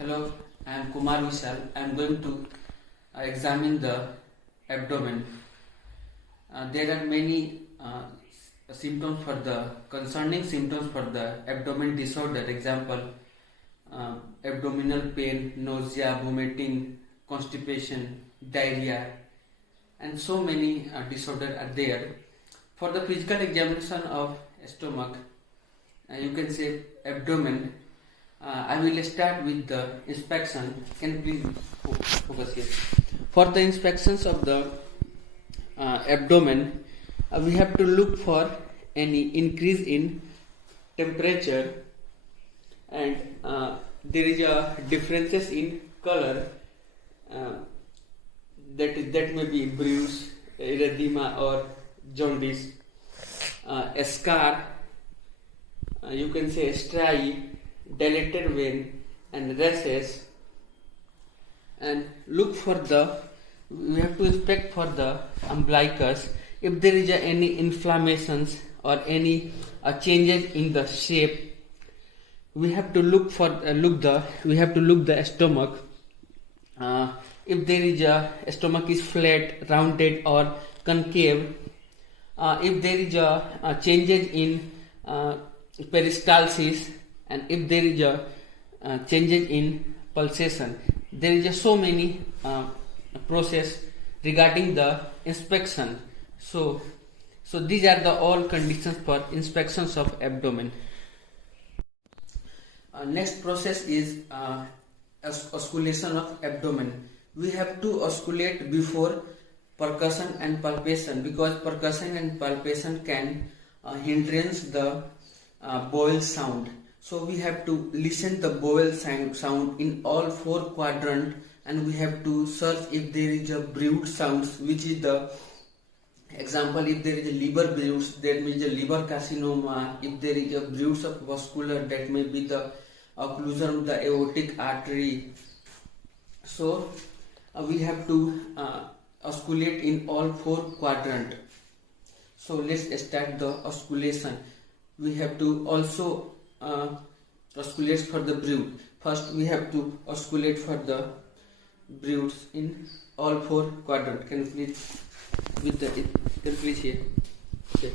Hello, I am Kumar Vishal. I am going to examine the abdomen. There are many symptoms for the concerning symptoms for the abdomen disorder. Example: abdominal pain, nausea, vomiting, constipation, diarrhea, and so many disorders are there. For the physical examination of stomach, you can say abdomen. I will start with the inspection. Can you please focus here? For the inspections of the abdomen, we have to look for any increase in temperature, and there is a differences in color. That may be bruise, erythema, or jaundice. A scar. You can say striae, dilated vein, and rashes. And look for we have to inspect for the umbilicus. If there is any inflammations or any changes in the shape, we have to look the stomach. If there is stomach is flat, rounded, or concave. If there is changes in peristalsis, and if there is changes in pulsation. There is so many process regarding the inspection. So these are the all conditions for inspections of abdomen. Next process is osculation of abdomen. We have to osculate before percussion and palpation, because percussion and palpation can hindrance the bowel sound. So we have to listen the bowel sound in all four quadrants, and we have to search if there is a bruit sounds, which is the example. If there is a liver bruits, that means a liver carcinoma. If there is a bruits of vascular, that may be the occlusion of the aortic artery. So we have to osculate in all four quadrants. So let's start the osculation. We have to also osculate for the bruit. First we have to osculate for the bruits in all four quadrants. Can you please here? Okay.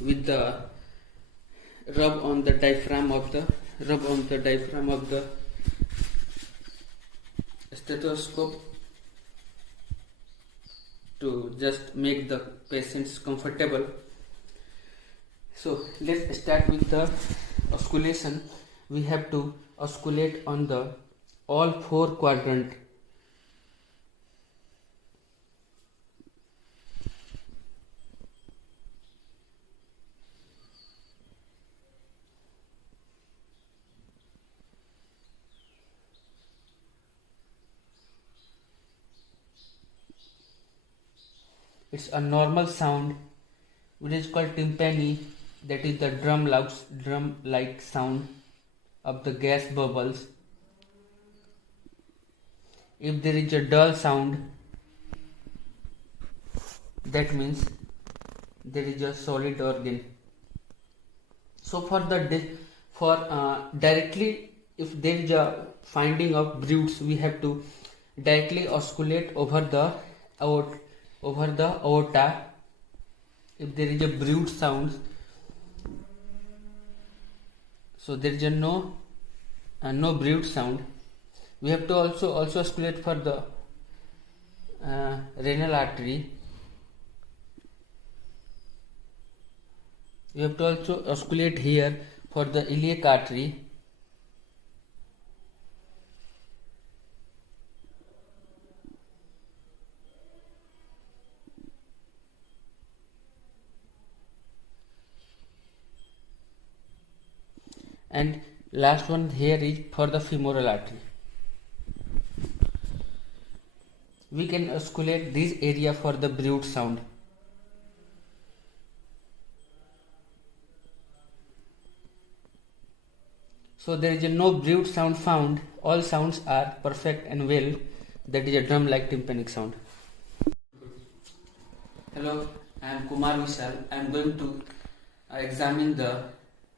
With the rub on the diaphragm of the stethoscope to just make the patients comfortable. So let's start with the osculation. We have to osculate on the all four quadrants. It's a normal sound which is called tympani. That is the drum-like sound of the gas bubbles. If there is a dull sound, that means there is a solid organ. So directly, if there is a finding of bruits, we have to directly osculate over the aorta. If there is a bruit sound, so there is no bruit sound. We have to also osculate for the renal artery. We have to also osculate here for the iliac artery. And last one here is for the femoral artery. We can osculate this area for the bruit sound. So there is no bruit sound found. All sounds are perfect and well. That is a drum-like tympanic sound. Hello, I am Kumar Vishal. I am going to examine the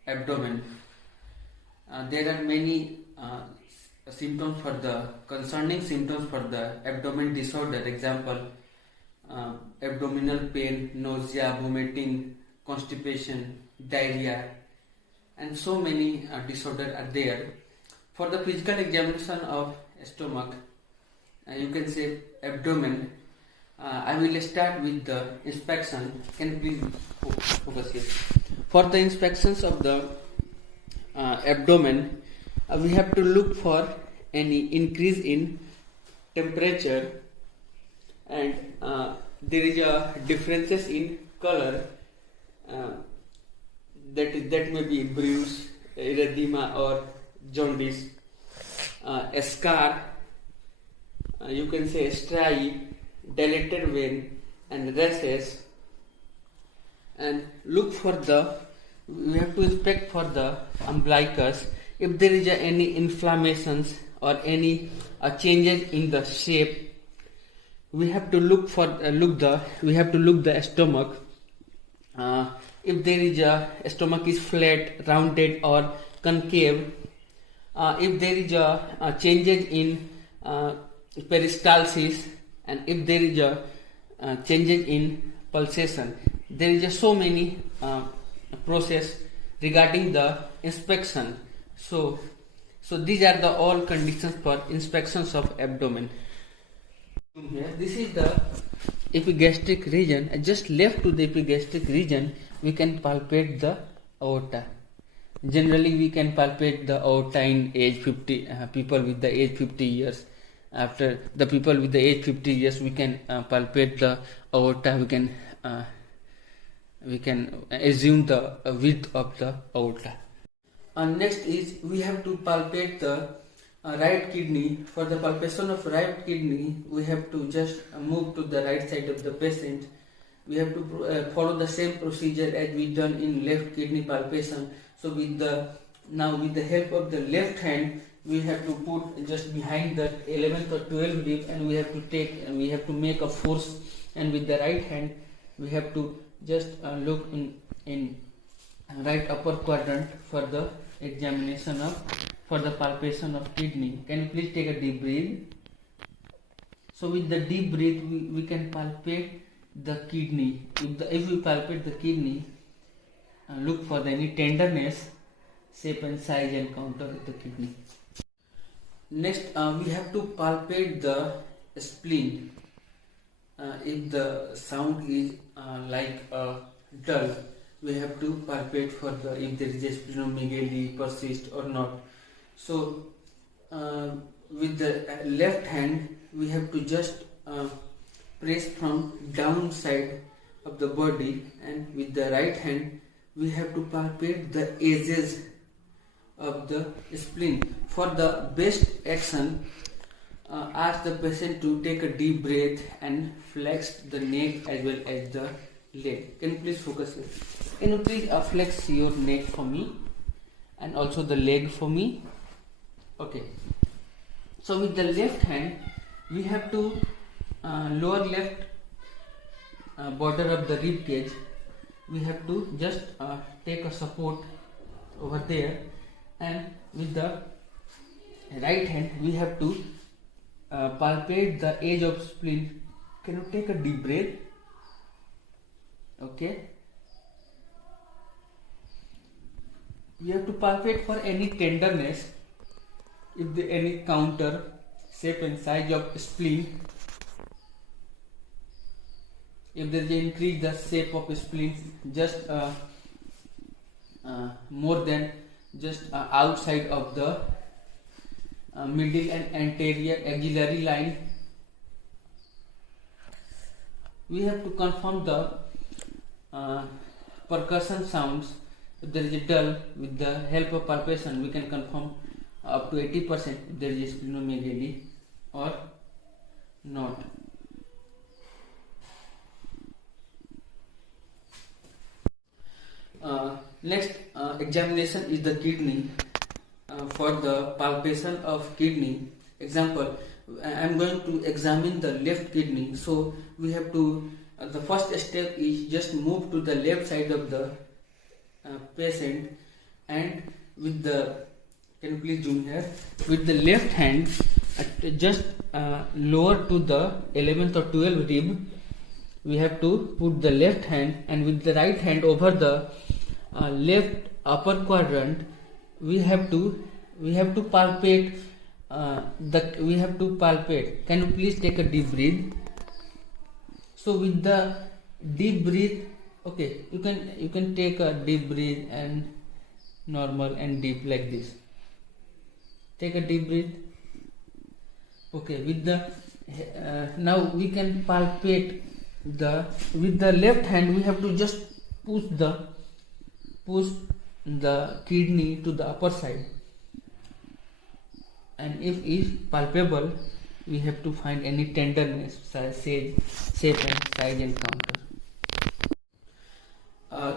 abdomen. There are many symptoms for the concerning symptoms for the abdomen disorder. Example, abdominal pain, nausea, vomiting, constipation, diarrhea, and so many disorders are there. For the physical examination of stomach, you can say abdomen. I will start with the inspection. Can you please focus here? For the inspections of the abdomen, we have to look for any increase in temperature, and there is a differences in color, that may be bruise, erythema or jaundice, a scar, you can say striae, dilated vein and rashes. And look for we have to inspect for the umbilicus. If there is any inflammations or any changes in the shape, we have to look the stomach. If there is stomach is flat, rounded or concave, if there is changes in peristalsis, and if there is changes in pulsation. There is so many process regarding the inspection. So these are the all conditions for inspections of abdomen. Here, this is the epigastric region. Just left to the epigastric region, we can palpate the aorta. Generally, we can palpate the aorta in age 50 people with the age 50 years. After the people with the age 50 years, we can palpate the aorta. We can assume the width of the aorta. Next is we have to palpate the right kidney. For the palpation of right kidney, we have to just move to the right side of the patient. We have to follow the same procedure as we done in left kidney palpation. So with the help of the left hand, we have to put just behind the 11th or 12th rib, and we have to make a force. And with the right hand, we have to just look in right upper quadrant for the examination for the palpation of kidney. Can you please take a deep breath? So with the deep breath, we can palpate the kidney. If we palpate the kidney, look for any tenderness, shape and size and counter of the kidney. Next, we have to palpate the spleen. If the sound is like dull, we have to palpate for if there is a splenomegaly persist or not. So with the left hand, we have to just press from downside of the body, and with the right hand, we have to palpate the edges of the spleen. For the best action, ask the patient to take a deep breath and flex the neck as well as the leg. Can you please focus here? Can you please flex your neck for me and also the leg for me? Okay. So with the left hand, we have to lower left border of the rib cage. We have to just take a support over there, and with the right hand, we have to palpate the edge of spleen. Can you take a deep breath? Okay. We have to palpate for any tenderness, if there any counter, shape and size of spleen. If there is increase the shape of spleen, just more than just outside of the middle and anterior axillary line. We have to confirm the percussion sounds. If there is a dull, with the help of palpation, we can confirm up to 80% if there is a splenomegaly or not. Next examination is the kidney. For the palpation of kidney, example, I am going to examine the left kidney. So we have to, the first step is just move to the left side of the patient, and with the can you please zoom here? With the left hand, just lower to the 11th or 12th rib, we have to put the left hand, and with the right hand over the left upper quadrant, we have to palpate we have to palpate. Can you please take a deep breath? So with the deep breath, okay, you can take a deep breath and normal and deep like this. Take a deep breath. Okay, with the now we can palpate with the left hand. We have to just push the kidney to the upper side, and if is palpable, we have to find any tenderness, shape and size encounter.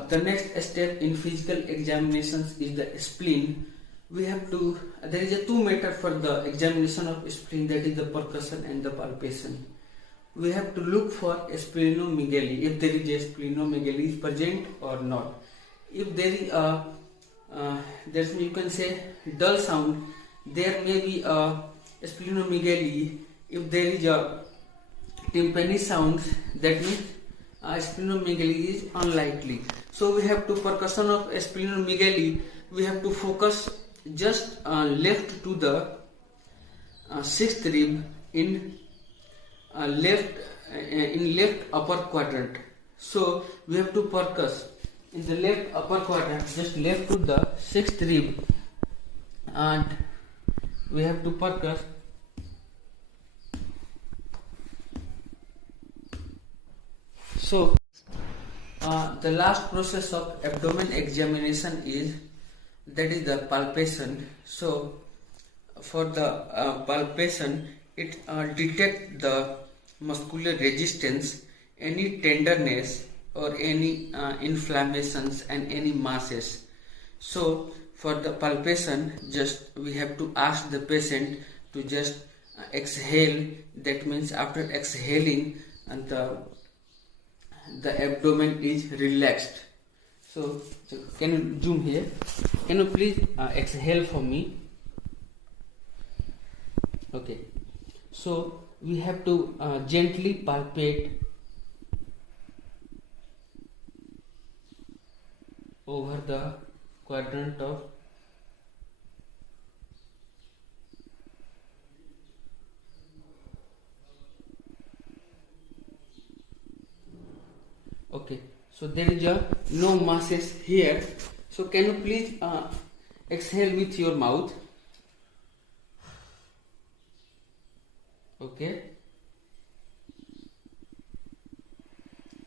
The next step in physical examinations is the spleen. We have to, there is a two method for the examination of spleen, that is the percussion and the palpation. We have to look for a splenomegaly, if there is a splenomegaly is present or not. If there is a you can say dull sound, there may be a splenomegaly. If there is a tympanic sound, that means splenomegaly is unlikely. So we have to percussion of splenomegaly. We have to focus just left to the sixth rib in left upper quadrant. So we have to percuss in the left upper quadrant, just left to the sixth rib, and we have to percuss. So the last process of abdomen examination is the palpation. So for the palpation, it detects the muscular resistance, any tenderness or any inflammations and any masses. So for the palpation, just we have to ask the patient to just exhale. That means after exhaling, and the abdomen is relaxed. So can you zoom here? Can you please exhale for me? Okay. So we have to gently palpate over the quadrant of okay. So there is no masses here. So can you please exhale with your mouth? Okay.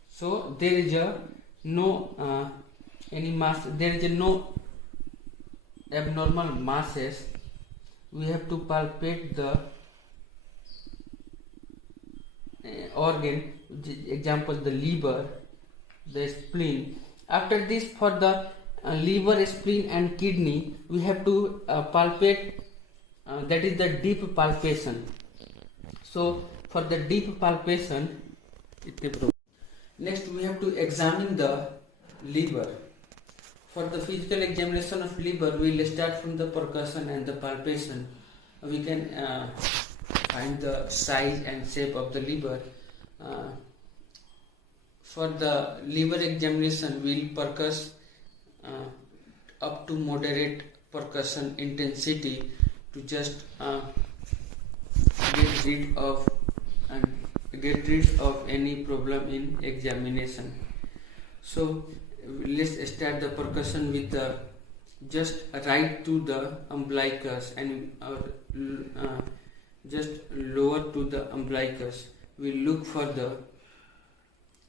So there is no any mass. There is no abnormal masses. We have to palpate the organ. Example, the liver, the spleen. After this, for the liver, spleen and kidney, we have to palpate, that is the deep palpation. So for the deep palpation, next we have to examine the liver. For the physical examination of liver, we will start from the percussion and the palpation. We can find the size and shape of the liver. For the liver examination, we will percuss up to moderate percussion intensity to just get rid of any problem in examination. So let's start the percussion with the just right to the umbilicus and just lower to the umbilicus. We look for the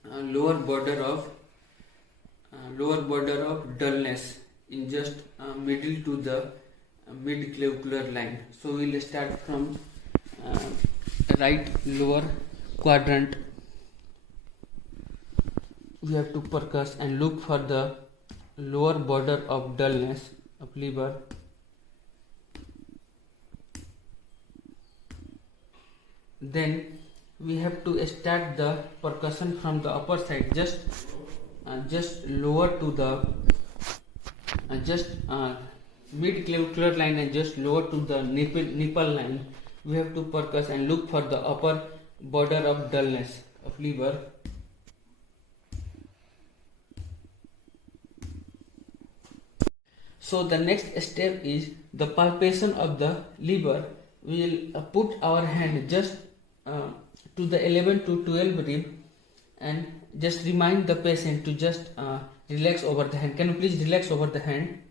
lower border of dullness in just middle to the mid-clavicular line. So we will start from right lower quadrant. We have to percuss and look for the lower border of dullness of liver. Then we have to start the percussion from the upper side, just lower to the mid-clavicular line and just lower to the nipple line, we have to percuss and look for the upper border of dullness of liver. So the next step is the palpation of the liver. We will put our hand just to the 11 to 12 rib and just remind the patient to just relax over the hand. Can you please relax over the hand?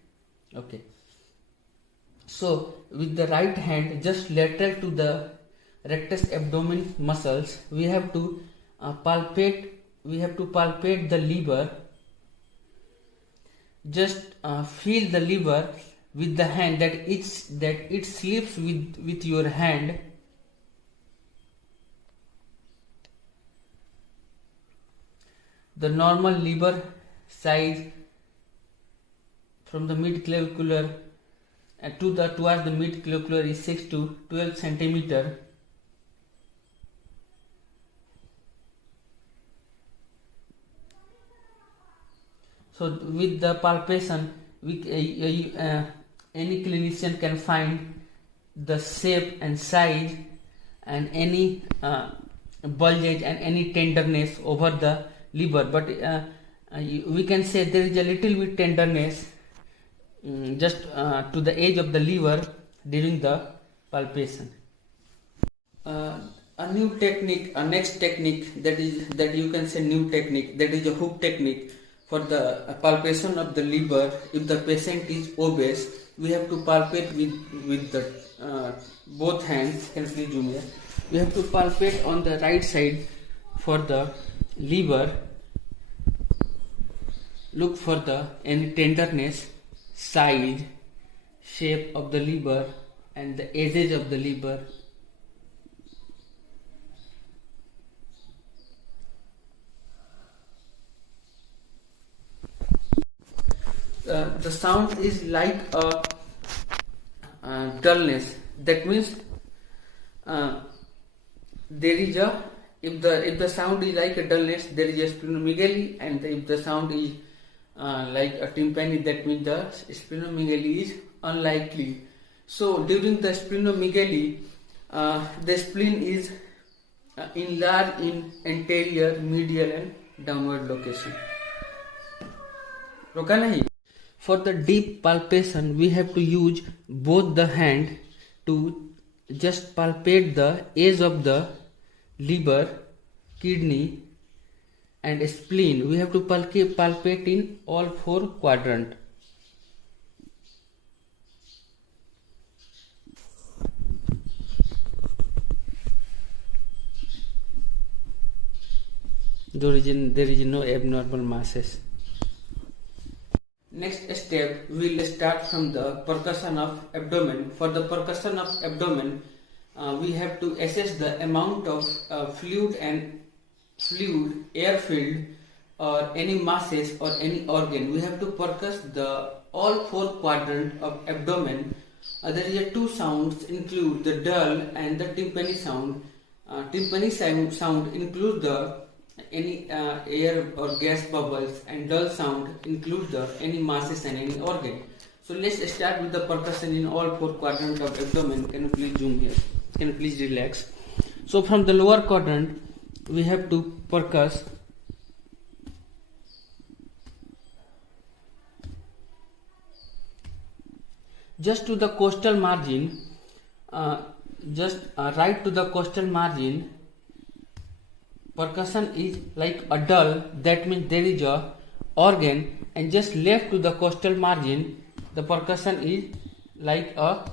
Okay. So with the right hand just lateral to the rectus abdomen muscles, we have to palpate the liver. Just feel the liver with the hand, that it slips with your hand. The normal liver size from the mid-clavicular towards the mid-clavicular is 6 to 12 centimeter. So with the palpation, any clinician can find the shape and size and any bulging and any tenderness over the liver. But we can say there is a little bit tenderness just to the edge of the liver during the palpation. A new technique, a next technique that you can say new technique, that is a hook technique. For the palpation of the liver, if the patient is obese, we have to palpate with the both hands. Can you please zoom here? We have to palpate on the right side for the liver. Look for the any tenderness, size, shape of the liver and the edges of the liver. The sound is like a dullness. That means there is a if the sound is like a dullness, there is a splenomegaly, and if the sound is like a tympani, that means the splenomegaly is unlikely. So during the splenomegaly, the spleen is enlarged in anterior, medial, and downward location. रोका नहीं. For the deep palpation, we have to use both the hand to just palpate the edge of the liver, kidney and spleen. We have to palpate in all four quadrants. There is no abnormal masses. Next step, we will start from the percussion of abdomen. For the percussion of abdomen, we have to assess the amount of fluid, air filled, or any masses or any organ. We have to percuss all four quadrants of abdomen. There is two sounds include the dull and the tympani sound. Tympani sound includes any air or gas bubbles, and dull sound includes any masses and any organ. So let's start with the percussion in all four quadrants of abdomen. Can you please zoom here? Can you please relax? So from the lower quadrant, we have to percuss just to the costal margin, right to the costal margin. Percussion is like a dull, that means there is a organ, and just left to the costal margin, the percussion is like a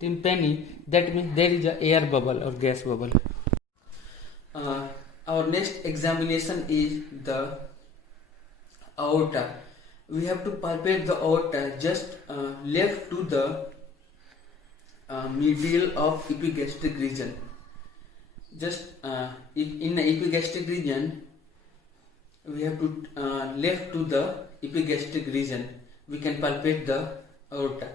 tympani, that means there is a air bubble or gas bubble. Our next examination is the aorta. We have to palpate the aorta just left to the medial of epigastric region. Just in the epigastric region, we have to left to the epigastric region, we can palpate the aorta.